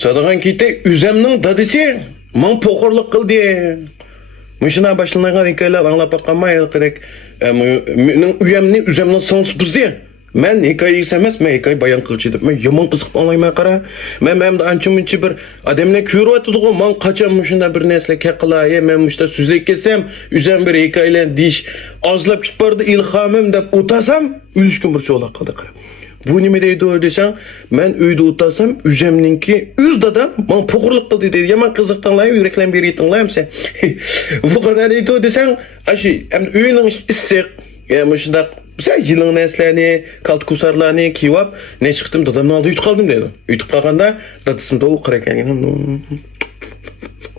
Sadagan kite üzemning dadisi man pokorluk kıldı. Müşina başlangan hikayeler anlap bakmaya gerek. Mening uyamni üzemning sons buzdi. Men hikaye emas, men hikaye bayan qilchi deb. Men yomon qiziqib olmayman qara. Men ancha muncha bir odamlar ko'ryapti-ku, men qachon shunda bir narsa qilay, men mushta so'zlab kelsam, üzem bir hikayelar deyish ozlab ketib bordi ilhomim deb o'tasam, o'lishga bir so'laq qildi qara. Bu nima deydi desang, men uyda o'tasam, üzemninki üz dadam men po'qirlik qildi deydi. Yomon qiziq tinglayman, yuraklan beri tinglayman. Bu qanday deydi desang, ashi uyning issiq, yani shunda sen yılın neslerini, kalt kusarlarını kiyip ne çıktım dadamın aldı yutub kaldım dedi. Yutub kalganda dadısım da o kırarken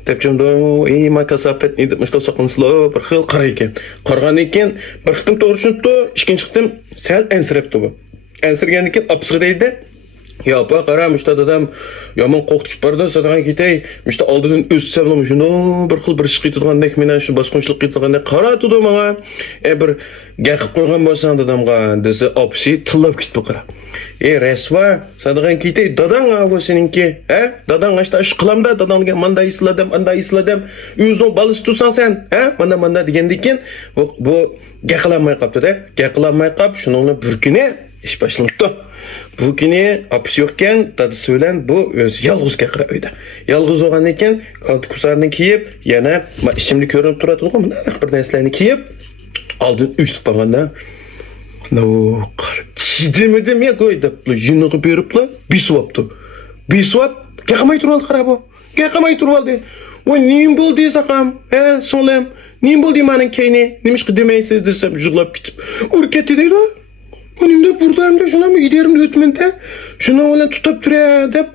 tepçim de iyi makasapet neydi işte sakınsılı bir xil qarayken. Qargan eken bir xitim doğruşundu, ikinci xitim sel ensirepti bu. Ensirgen eken apsığı deydi. Ya bak qaram işte dadam yaman qo'rqitib bardi, sadagan ketay, işte aldıdan öz sevdim şunu bir xil bir ish qiladigan menen shu bosqinchilik qiladigan qaratdi menga. Bir gaqib qo'ygan bo'lsang dadamga desa, opsi tillab ketdi qara. Resva sadagan ketay dadang bu seninki, dadang işte ish qilamda, dadangga manda isladim, o'zing balisi tursan sen, manda degandikin bu gaqlanmay qopdi-da. Gaqlanmay qop, shuningni bir kuni ish boshlandi. Bu kini apısı yokken dadısı bilen bu öz yalğız kakıra öyle. Yalğız olan iken kaldı kusarını kiyip yana işimli körünüp duradı o zaman bir neslerini kiyip aldın üç tutmağında. No kar çiğdemedim ya koydu. Yınığı beripla bir swaptı. Bir swap kakımay turaldı kara bu. Kakımay turaldı. O neyim buldu sakam? Soğlam. Neyim buldu manın keyni? Neymiş ki demeysiz desem jıglap gitip. Urketti deydi o. Önümde buradayım da şuna mı giderim de ötmende. Şuna olan tutup duruyor dep.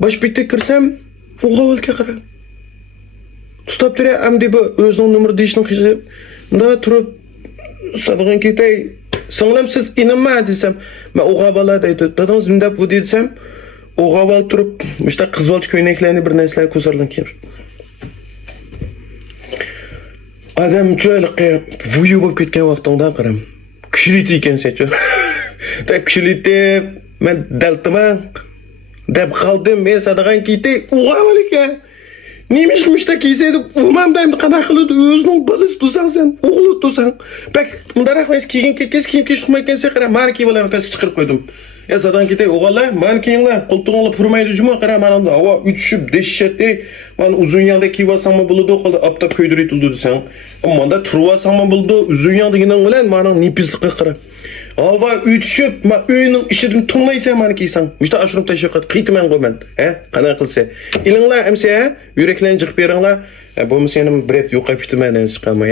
Baş bitti kirsem o havalke kara. Tutup duruyor hem de bu özünün numara değişini kişi. Da turup sadığın kitay sanırım siz inanma desem. Ben o havala deydi. Dadınız mı dep bu desem. O haval turup işte Kızılcık köyneklerini bir nesle kusarlan kiyir. Adam şöyle vuyu bulup ketken vaxtından karam. Küşülüydü iken seçiyor. Tabi küşülüydü, ben deltime, dep kaldım, ben sadagan kiydi, uğamalık ya. Neymiş kmışta kiyseydi, umamdayım, kadar kılıdı, özünün balısı tutsan sen, oğlu tutsan. Bak, bundarak ben kiygen kekes, kiyim ki çıkmayken sekara, mani kiy olayım, peski çıkırıp koydum. Ya sadagan kiydi, oğala, mani kiyinla, kultuğunla pırmaydı cuma, kara manamda, hava üçüp, deşşetti, man uzun yanda kiyvasan mı buldu, o kadar aptap köydürü ituldu sen. Ama da turvasan mı buldu, uzun yanda ginen olan, manam nipislikle kara. Hava üçüp, ma öyünün işidim tonlaysan mani kiysan. İşte aşırım teşekkür, kıytıman koyman, kana kılsa. İlinla, emse, yüreklen çıkıp yerinla, bu mu senin bir et yok kapıştırmayan çıkama,